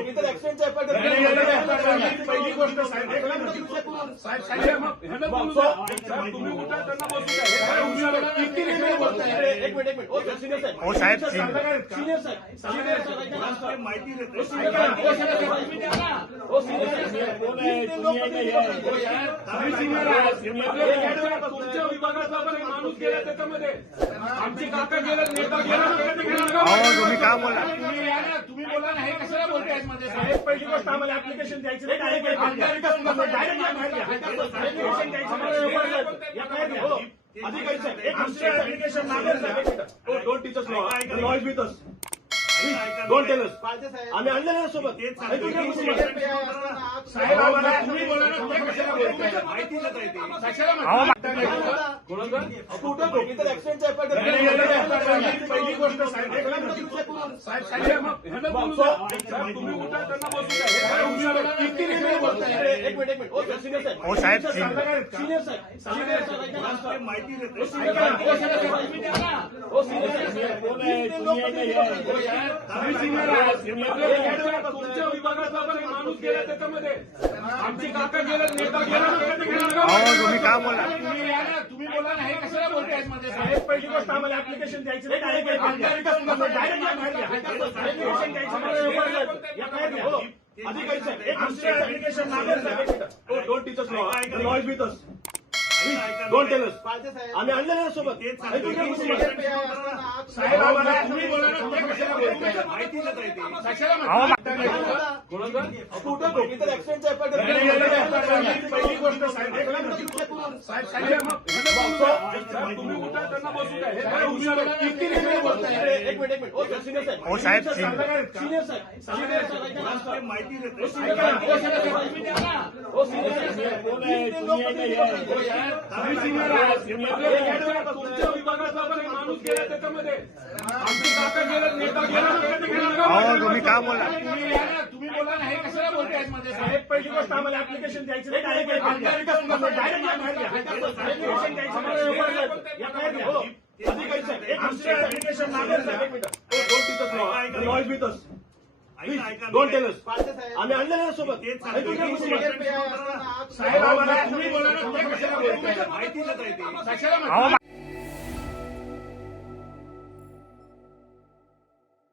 इतर ऍक्सिडेंटचा पहिली गोष्ट तुम्ही उठा त्यांना एक मिनिट सिनियर साहेब हो साहेब सिनियर साहेब माहिती देते तुमच्या विभागातला पण एक माणूस गेला त्याच्यामध्ये आमचे काका गेले नेता गेला अहो तुम्ही काय बोला तुम्ही बोला ना हे कशाला बोलताय मध्ये साहेब पहिली गोष्ट आम्हाला ऍप्लिकेशन द्यायचं नाही अधिकारी साहेब एक ऍप्लिकेशन मागेल don't teachers law is with us don't tell us आम्ही आणलेलं आहे सोबत साहेब आम्हाला तुम्ही बोला ना तुम्ही कशाला बोलताय माहिती देत आहे अहो इतर ऍक्सिडेंटचा पहिली गोष्ट तुम्ही उठा त्यांना एक मिनिट सिनियर साहेब हो साहेब सिनियर साहेब माहिती देते तुमच्या विभागातला पण एक माणूस गेला त्याच्यामध्ये आमचे काका गेले नेता गेला अहो तुम्ही काय बोला तुम्ही बोला ना हे कशाला बोलताय मध्ये साहेब पहिली गोष्ट आम्हाला ऍप्लिकेशन द्यायचं नाही अधिकारी साहेब एक ऍप्लिकेशन मागेल don't teachers law is with us don't tell us आम्ही आणलेलं आहे सोबत साहेब आम्हाला तुम्ही बोला ना तुम्ही कशाला बोलताय माहिती देत आहे अहो इतर ऍक्सिडेंटचा पहिली गोष्ट तुम्ही उठा त्यांना एक मिनिट सिनियर साहेब हो साहेब सिनियर साहेब माहिती देते तुमच्या विभागातला पण एक माणूस गेला त्याच्यामध्ये आमचे काका गेले नेता गेला अहो तुम्ही काय बोला तुम्ही बोला ना हे कशाला बोलताय मध्ये साहेब पहिली गोष्ट आम्हाला ऍप्लिकेशन द्यायचं नाही अधिकारी साहेब एक ऍप्लिकेशन मागेल don't teachers law is with us don't tell us आम्ही आणलेलं आहे सोबत साहेब आम्हाला तुम्ही बोला ना तुम्ही कशाला बोलताय अहो